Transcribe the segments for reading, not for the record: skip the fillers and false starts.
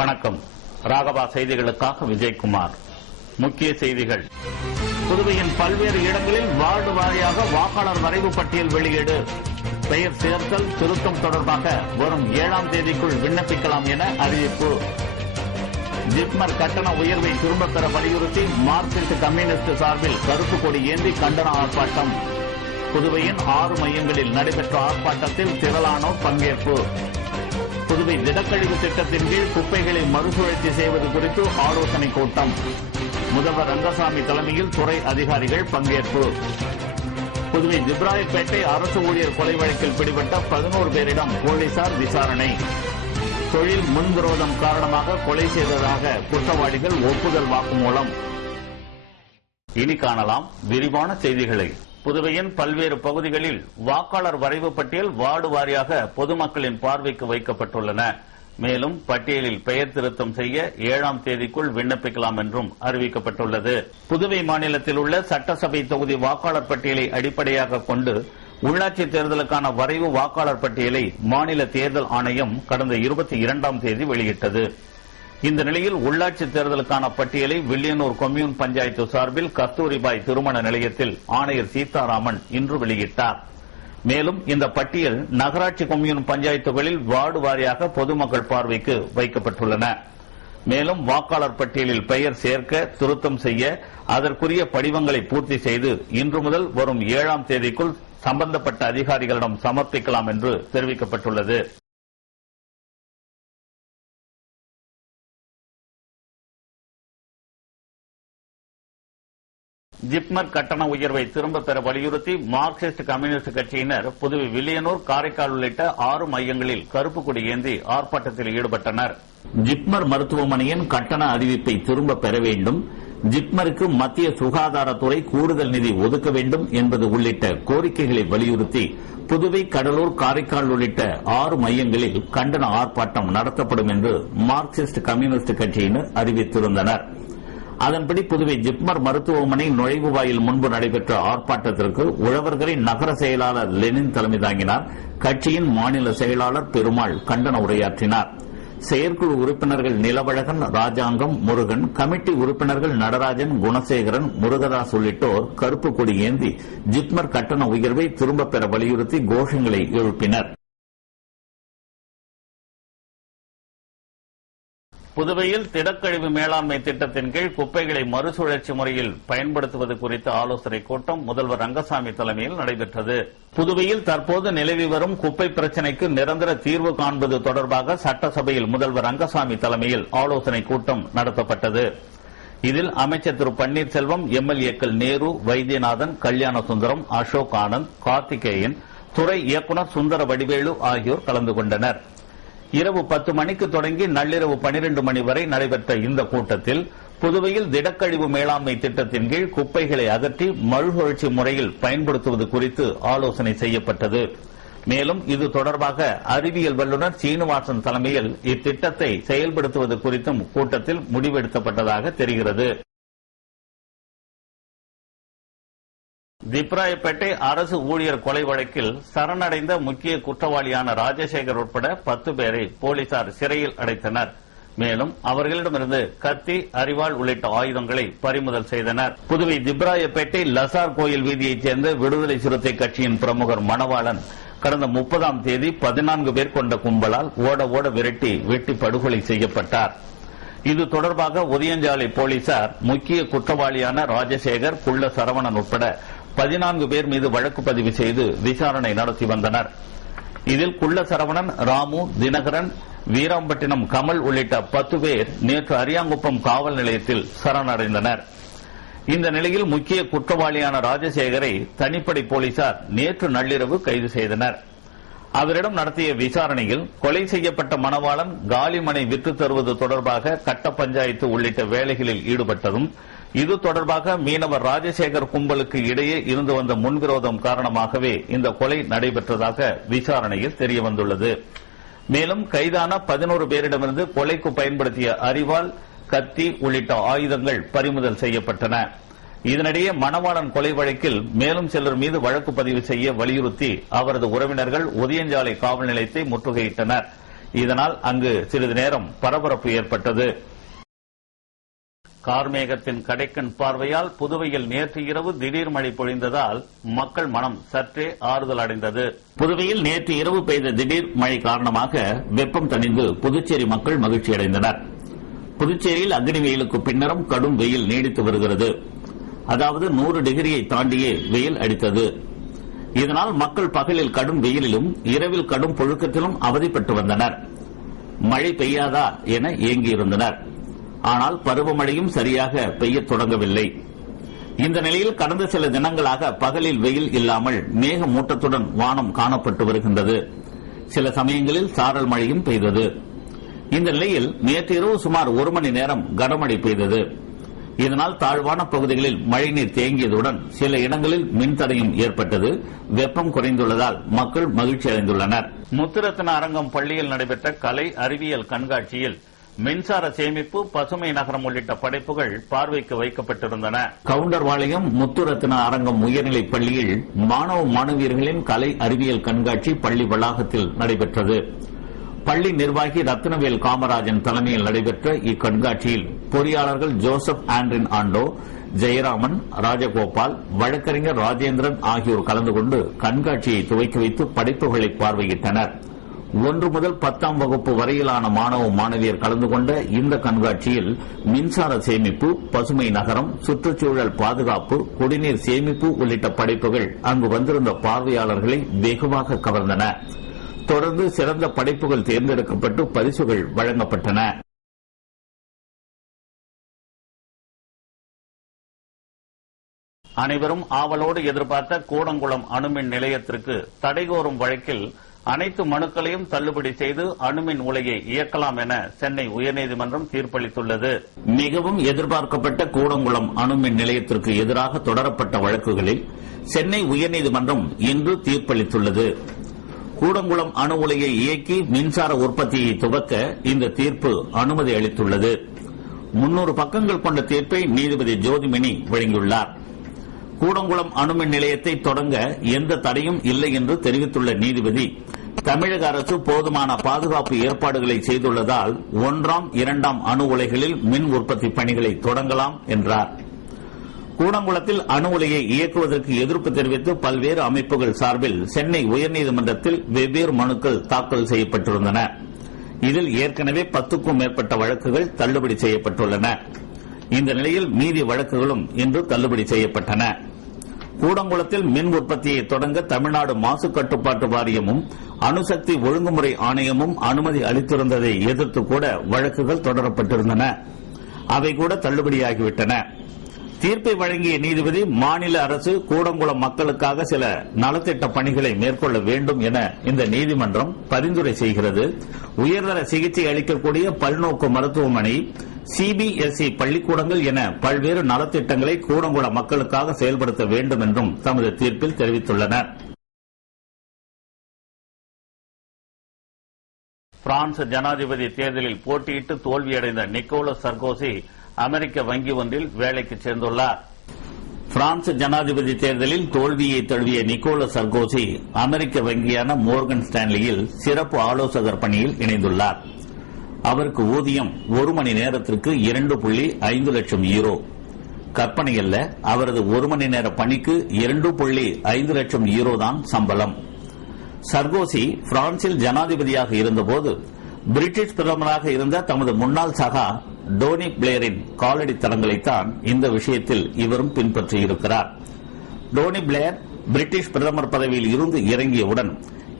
வணக்கம். ராகவா செய்திகளுக்காக விஜயகுமார். முக்கிய செய்திகள். புதுவையின் பல்வேறு இடங்களில் வார்டு வாரியாக வாக்காளர் வரைவு பட்டியல் வெளியீடு. பெயர் சேர்த்தல் திருத்தம் தொடர்பாக வரும் 7ஆம் தேதிக்குள் விண்ணப்பிக்கலாம் என அறிவிப்பு. ஜிப்மர் கட்டண உயர்வை திரும்பப் பெற வலியுறுத்தி மார்க்சிஸ்ட் கம்யூனிஸ்ட் சார்பில் கருப்பு கொடி ஏந்தி கண்டன ஆர்ப்பாட்டம். புதுவையின் 6 மையங்களில் நடைபெற்ற ஆர்ப்பாட்டத்தில் திரளானோர் பங்கேற்பு. புதுவை திடக்கழிவு திட்டத்தின் கீழ் குப்பைகளை மறுசுழற்சி செய்வது குறித்து ஆலோசனைக் கூட்டம். முதல்வர் ரங்கசாமி தலைமையில் துறை அதிகாரிகள் பங்கேற்பு. புதுவை திப்ராயப்பேட்டை அரசு ஊழியர் கொலை வழக்கில் பிடிபட்ட 11 பேரிடம் போலீசார் விசாரணை. தொழில் முன்விரோதம் காரணமாக கொலை செய்ததாக குற்றவாளிகள் ஒப்புதல் வாக்குமூலம். இனி காணலாம் விரிவான செய்திகளை. புதுவையின் பல்வேறு பகுதிகளில் வாக்காளர் வரைவு பட்டியல் வார்டு வாரியாக பொதுமக்களின் பார்வைக்கு வைக்கப்பட்டுள்ளன. மேலும் பட்டியலில் பெயர் திருத்தம் செய்ய 7ஆம் தேதிக்குள் விண்ணப்பிக்கலாம் என்றும் அறிவிக்கப்பட்டுள்ளது. புதுவை மாநிலத்தில் உள்ள சட்டசபை தொகுதி வாக்காளர் பட்டியலை அடிப்படையாக கொண்டு உள்ளாட்சி தேர்தலுக்கான வரைவு வாக்காளர் பட்டியலை மாநில தேர்தல் ஆணையம் கடந்த 22ஆம் தேதி வெளியிட்டது. இந்த நிலையில் உள்ளாட்சி தேர்தலுக்கான பட்டியலை வில்லியனூர் கொம்யூன் பஞ்சாயத்து சார்பில் கஸ்தூரிபாய் திருமண நிலையத்தில் ஆணையர் சீதாராமன் இன்று வெளியிட்டார். மேலும் இந்த பட்டியல் நகராட்சி கொம்யூன் பஞ்சாயத்துகளில் வார்டு வாரியாக பொதுமக்கள் பார்வைக்கு வைக்கப்பட்டுள்ளன. மேலும் வாக்காளர் பட்டியலில் பெயர் சேர்க்க திருத்தம் செய்ய அதற்குரிய படிவங்களை பூர்த்தி செய்து இன்று முதல் வரும் 7ஆம் தேதிக்குள் சம்பந்தப்பட்ட அதிகாரிகளிடம் சமர்ப்பிக்கலாம் என்று தெரிவிக்கப்பட்டுள்ளது. ஜிப்மர் கட்டண உயர்வை திரும்பப் பெற வலியுறுத்தி மார்க்சிஸ்ட் கம்யூனிஸ்ட் கட்சியினர் புதுவை வில்லியனூர், காரைக்கால் உள்ளிட்ட 6 மையங்களில் கருப்பு கொடி ஏந்தி ஆர்ப்பாட்டத்தில் ஈடுபட்டனர். ஜிப்மர் மருத்துவமனையின் கட்டண அறிவிப்பை திரும்பப் பெற வேண்டும், ஜிப்மருக்கு மத்திய சுகாதாரத்துறை கூடுதல் நிதி ஒதுக்க வேண்டும் என்பது உள்ளிட்ட கோரிக்கைகளை வலியுறுத்தி புதுவை, கடலூர், காரைக்கால் உள்ளிட்ட 6 மையங்களில் கண்டன ஆர்ப்பாட்டம் நடத்தப்படும் என்று மார்க்சிஸ்ட் கம்யூனிஸ்ட் கட்சியினர் அறிவித்திருந்தனர். அதன்படி புதுவை ஜிப்மர் மருத்துவமனை நுழைவு வாயில் முன்பு நடைபெற்ற ஆர்ப்பாட்டத்திற்கு உழவர்கரை நகர செயலாளர் லெனின் தலைமை தாங்கினார். கட்சியின் மாநில செயலாளர் பெருமாள் கண்டன உரையாற்றினார். செயற்குழு உறுப்பினர்கள் நிலவழகன், ராஜாங்கம், முருகன், கமிட்டி உறுப்பினர்கள் நடராஜன், குணசேகரன், முருகதாஸ் உள்ளிட்டோர் கருப்பு கொடி ஏந்தி ஜிப்மர் கட்டண உயர்வை திரும்பப் பெற வலியுறுத்தி கோஷங்களை எழுப்பினர். புதுவையில் திடக்கழிவு மேலாண்மை திட்டத்தின் கீழ் குப்பைகளை மறுசுழற்சி முறையில் பயன்படுத்துவது குறித்த ஆலோசனைக் கூட்டம் முதல்வர் ரங்கசாமி தலைமையில் நடைபெற்றது. புதுவையில் தற்போது நிலவி வரும் குப்பை பிரச்சினைக்கு நிரந்தர தீர்வு காண்பது தொடர்பாக சட்டசபையில் முதல்வர் ரங்கசாமி தலைமையில் ஆலோசனைக் கூட்டம் நடத்தப்பட்டது. இதில் அமைச்சர் திரு பன்னீர்செல்வம், எம்எல்ஏக்கள் நேரு, வைத்தியநாதன், கல்யாண சுந்தரம், அசோக் ஆனந்த், கார்த்திகேயன், துறை இயக்குநர் சுந்தர வடிவேலு ஆகியோர் கலந்து கொண்டனர். இரவு 10 மணிக்கு தொடங்கி நள்ளிரவு 12 மணி வரை நடைபெற்ற இந்த கூட்டத்தில் புதுவையில் திடக்கழிவு மேலாண்மை திட்டத்தின் கீழ் குப்பைகளை அகற்றி மறுசுழற்சி முறையில் பயன்படுத்துவது குறித்து ஆலோசனை செய்யப்பட்டது. மேலும் இது தொடர்பாக அறிவியல் வல்லுநர் சீனிவாசன் தலைமையில் இத்திட்டத்தை செயல்படுத்துவது குறித்தும் கூட்டத்தில் முடிவெடுக்கப்பட்டதாக தெரிகிறது. திப்ராயப்பேட்டை அரசு ஊழியர் கொலை வழக்கில் சரணடைந்த முக்கிய குற்றவாளியான ராஜசேகர் உட்பட 10 பேரை போலீசார் சிறையில் அடைத்தனர். மேலும் அவர்களிடமிருந்து கத்தி, அரிவாள் உள்ளிட்ட ஆயுதங்களை பறிமுதல் செய்தனர். புதுவை திப்ராயப்பேட்டை லசார் கோயில் வீதியைச் சேர்ந்த விடுதலை சிறுத்தை கட்சியின் பிரமுகர் மணவாளன் கடந்த 30ஆம் தேதி 14 பேர் கொண்ட கும்பலால் ஓட ஓட விரட்டி வெட்டி படுகொலை செய்யப்பட்டார். இது தொடர்பாக உதயஞ்சாலை போலீசார் முக்கிய குற்றவாளியான ராஜசேகர், குள்ள சரவணன் உட்பட 14 பேர் மீது வழக்கு பதிவு செய்து விசாரணை நடத்தி வந்தனர். இதில் குள்ள சரவணன், ராமு, தினகரன், வீராம்பட்டினம் கமல் உள்ளிட்ட 10 பேர் நேற்று அரியாங்குப்பம் காவல் நிலையத்தில் சரணடைந்தனர். இந்த நிலையில் முக்கிய குற்றவாளியான ராஜசேகரை தனிப்படை போலீசார் நேற்று நள்ளிரவு கைது செய்தனர். அவரிடம் நடத்திய விசாரணையில் கொலை செய்யப்பட்ட மணவாளன் காலிமனை விற்று தருவது தொடர்பாக கட்ட பஞ்சாயத்து உள்ளிட்ட வேலைகளில் ஈடுபட்டதும், இது தொடர்பாக மீனவர் ராஜசேகர் கும்பலுக்கு இடையே இருந்து வந்த முன்விரோதம் காரணமாகவே இந்த கொலை நடைபெற்றதாக விசாரணையில் தெரியவந்துள்ளது. மேலும் கைதான 11 பேரிடமிருந்து கொலைக்கு பயன்படுத்திய அரிவாள், கத்தி உள்ளிட்ட ஆயுதங்கள் பறிமுதல் செய்யப்பட்டன. இதனிடையே மணவாளன் கொலை வழக்கில் மேலும் சிலர் மீது வழக்கு பதிவு செய்ய வலியுறுத்தி அவரது உறவினர்கள் உதயஞ்சாலை காவல் நிலையத்தை முற்றுகையிட்டனர். இதனால் அங்கு சிறிது நேரம் பரபரப்பு ஏற்பட்டது. கார்மேகத்தின் கடைக்கண் பார்வையால் புதுவையில் நேற்று இரவு திடீர் மழை பொழிந்ததால் மக்கள் மனம் சற்றே ஆறுதல் அடைந்தது. புதுவையில் நேற்று இரவு பெய்த திடீர் மழை காரணமாக வெப்பம் தணிந்து புதுச்சேரி மக்கள் மகிழ்ச்சியடைந்தனர். புதுச்சேரியில் அக்னி வெயிலுக்கு பின்னரும் கடும் வெயில் நீடித்து வருகிறது. அதாவது 100 டிகிரியை தாண்டியே வெயில் அடித்தது. இதனால் மக்கள் பகலில் கடும் வெயிலிலும் இரவில் கடும் புழுக்கத்திலும் அவதிப்பட்டு வந்தனர். மழை பெய்யாதா என ஏங்கியிருந்தனர். ஆனால் பருவமழையும் சரியாக பெய்யத் தொடங்கவில்லை. இந்த நிலையில் கடந்த சில தினங்களாக பகலில் வெயில் இல்லாமல் மேகமூட்டத்துடன் வானம் காணப்பட்டு வருகின்றது. சில சமயங்களில் சாரல் மழையும் பெய்தது. இந்த நிலையில் நேற்று இரவு சுமார் 1 மணி நேரம் கனமழை பெய்தது. இதனால் தாழ்வான பகுதிகளில் மழைநீர் தேங்கியதுடன் சில இடங்களில் மின்தடையும் ஏற்பட்டது. வெப்பம் குறைந்துள்ளதால் மக்கள் மகிழ்ச்சி அடைந்துள்ளனர். முத்துரத்ன அரங்கம் பள்ளியில் நடைபெற்ற கலை அறிவியல் கண்காட்சியில் மின்சார சேமிப்பு, பசுமை நகரம் உள்ளிட்ட படைப்புகள் பார்வைக்கு வைக்கப்பட்டிருந்தன. கவுண்டர்பாளையம் முத்துரத்ன அரங்கம் உயர்நிலைப் பள்ளியில் மாணவ மாணவியர்களின் கலை அறிவியல் கண்காட்சி பள்ளி வளாகத்தில் நடைபெற்றது. பள்ளி நிர்வாகி ரத்னவேல் காமராஜன் தலைமையில் நடைபெற்ற இக்கண்காட்சியில் பொறியாளர்கள் ஜோசப் ஆண்ட்ரின் ஆண்டோ, ஜெயராமன், ராஜகோபால், வழக்கறிஞர் ராஜேந்திரன் ஆகியோர் கலந்து கொண்டு கண்காட்சியை துவக்கி வைத்து படைப்புகளை பார்வையிட்டனர். 1 முதல் 10ஆம் வகுப்பு வரையிலான மாணவ மாணவியர் கலந்து கொண்ட இந்த கண்காட்சியில் மின்சார சேமிப்பு, பசுமை நகரம், சுற்றுச்சூழல் பாதுகாப்பு, குடிநீர் சேமிப்பு உள்ளிட்ட படைப்புகள் அங்கு வந்திருந்த பார்வையாளர்களை வெகுவாக கவர்ந்தன. தொடர்ந்து சிறந்த படைப்புகள் தேர்ந்தெடுக்கப்பட்டு பரிசுகள் வழங்கப்பட்டன. அனைவரும் ஆவலோடு எதிர்பார்த்த கூடங்குளம் அணுமின் நிலையத்திற்கு தடை கோரும் வழக்கில் அனைத்து மனுக்களையும் தள்ளுபடி செய்து அணுமின் உலையை இயக்கலாம் என சென்னை உயர்நீதிமன்றம் தீர்ப்பளித்துள்ளது. மிகவும் எதிர்பார்க்கப்பட்ட கூடங்குளம் அணுமின் நிலையத்திற்கு எதிராக தொடரப்பட்ட வழக்குகளில் சென்னை உயர்நீதிமன்றம் இன்று தீர்ப்பளித்துள்ளது. கூடங்குளம் அணு உலையை இயக்கி மின்சார உற்பத்தியை துவக்க இந்த தீர்ப்பு அனுமதி அளித்துள்ளது. 300 பக்கங்கள் கொண்ட தீர்ப்பை நீதிபதி ஜோதிமணி வழங்கியுள்ளார். கூடங்குளம் அணுமின் நிலையத்தை தொடங்க எந்த தடையும் இல்லை என்று தெரிவித்துள்ள நீதிபதி, தமிழக அரசு போதுமான பாதுகாப்பு ஏற்பாடுகளை செய்துள்ளதால் 1ஆம், 2ஆம் அணு உலைகளில் மின் உற்பத்தி பணிகளை தொடங்கலாம் என்றார். கூடங்குளத்தில் அணு உலையை இயக்குவதற்கு எதிர்ப்பு தெரிவித்து பல்வேறு அமைப்புகள் சார்பில் சென்னை உயர்நீதிமன்றத்தில் வெவ்வேறு மனுக்கள் தாக்கல் செய்யப்பட்டிருந்தன. இதில் ஏற்கனவே 10க்கும் மேற்பட்ட வழக்குகள் தள்ளுபடி செய்யப்பட்டுள்ளன. இந்த நிலையில் மீதி வழக்குகளும் இன்று தள்ளுபடி செய்யப்பட்டன. கூடங்குளத்தில் மின் உற்பத்தியை தொடங்க தமிழ்நாடு மாசு கட்டுப்பாட்டு வாரியமும் அணுசக்தி ஒழுங்குமுறை ஆணையமும் அனுமதி அளித்திருந்ததை எதிர்த்து கூட வழக்குகள் தொடரப்பட்டிருந்தன. அவை கூட தள்ளுபடியாகிவிட்டன. தீர்ப்பை வழங்கிய நீதிபதி, மாநில அரசு கூடங்குளம் மக்களுக்காக சில நலத்திட்ட பணிகளை மேற்கொள்ள வேண்டும் என இந்த நீதிமன்றம் பரிந்துரை செய்கிறது. உயர்தர சிகிச்சை அளிக்கக்கூடிய பல்நோக்கு மருத்துவமனை, சிபிஎஸ்இ பள்ளிக்கூடங்கள் என பல்வேறு நலத்திட்டங்களை கூடங்குள மக்களுக்காக செயல்படுத்த வேண்டும் என்றும் தமது தீர்ப்பில் தெரிவித்துள்ளனர். பிரான்ஸ் ஜனாதிபதி தேர்தலில் போட்டியிட்டு தோல்வியடைந்த நிக்கோலஸ் சர்கோசி அமெரிக்க வங்கி ஒன்றில் வேலைக்கு சேர்ந்துள்ளார். பிரான்ஸ் ஜனாதிபதி தேர்தலில் தோல்வியை தழுவிய நிக்கோலஸ் சர்கோசி அமெரிக்க வங்கியான மோர்கன் ஸ்டான்லியில் சிறப்பு ஆலோசகர் பணியில் இணைந்துள்ளார். அவருக்கு ஊதியம் 1 மணி நேரத்திற்கு 2.5 லட்சம் யூரோ. கற்பனையல்ல, அவரது 1 மணி நேர பணிக்கு 2.5 லட்சம் யூரோ தான் சம்பளம். சர்கோசி பிரான்சில் ஜனாதிபதியாக இருந்தபோது பிரிட்டிஷ் பிரதமராக இருந்த தமது முன்னாள் சகா டோனி பிளேரின் காலடி தடங்களைத்தான் இந்த விஷயத்தில் இவரும் பின்பற்றியிருக்கிறார். டோனி பிளேர் பிரிட்டிஷ் பிரதமர் பதவியில் இருந்து இறங்கியவுடன்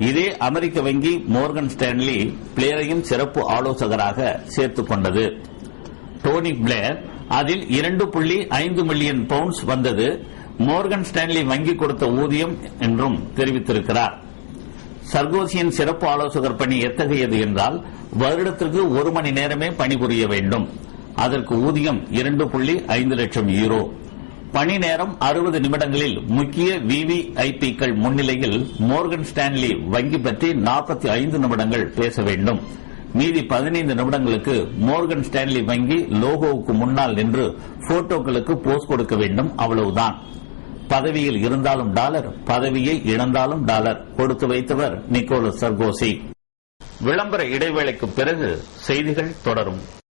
இதே அமெரிக்க வங்கி மோர்கன் ஸ்டான்லி பிளேரையும் சிறப்பு ஆலோசகராக சேர்த்துக் கொண்டது. டோனி பிளேர் அதில் 2.5 மில்லியன் பவுண்ட்ஸ் வந்தது மோர்கன் ஸ்டான்லி வங்கி கொடுத்த ஊதியம் என்றும் தெரிவித்திருக்கிறார். சர்கோசியின் சிறப்பு ஆலோசகர் பணி எத்தகையது என்றால், வருடத்திற்கு 1 மணி நேரமே பணிபுரிய வேண்டும். அதற்கு ஊதியம் 2.5 லட்சம் யூரோ. பணி நேரம் 60 நிமிடங்களில் முக்கிய விவிஐபிக்கள் முன்னிலையில் மோர்கன் ஸ்டான்லி வங்கி பற்றி 45 நிமிடங்கள் பேச வேண்டும். மீதி 15 நிமிடங்களுக்கு மோர்கன் ஸ்டான்லி வங்கி லோகோவுக்கு முன்னால் நின்று போட்டோக்களுக்கு போஸ் கொடுக்க வேண்டும். அவ்வளவுதான். பதவியில் இருந்தாலும் டாலர், பதவியை இழந்தாலும் டாலர் கொடுத்து வைத்தவர் நிக்கோலஸ் சர்கோசி. விளம்பர இடைவேளைக்கு பிறகு செய்திகள் தொடரும்.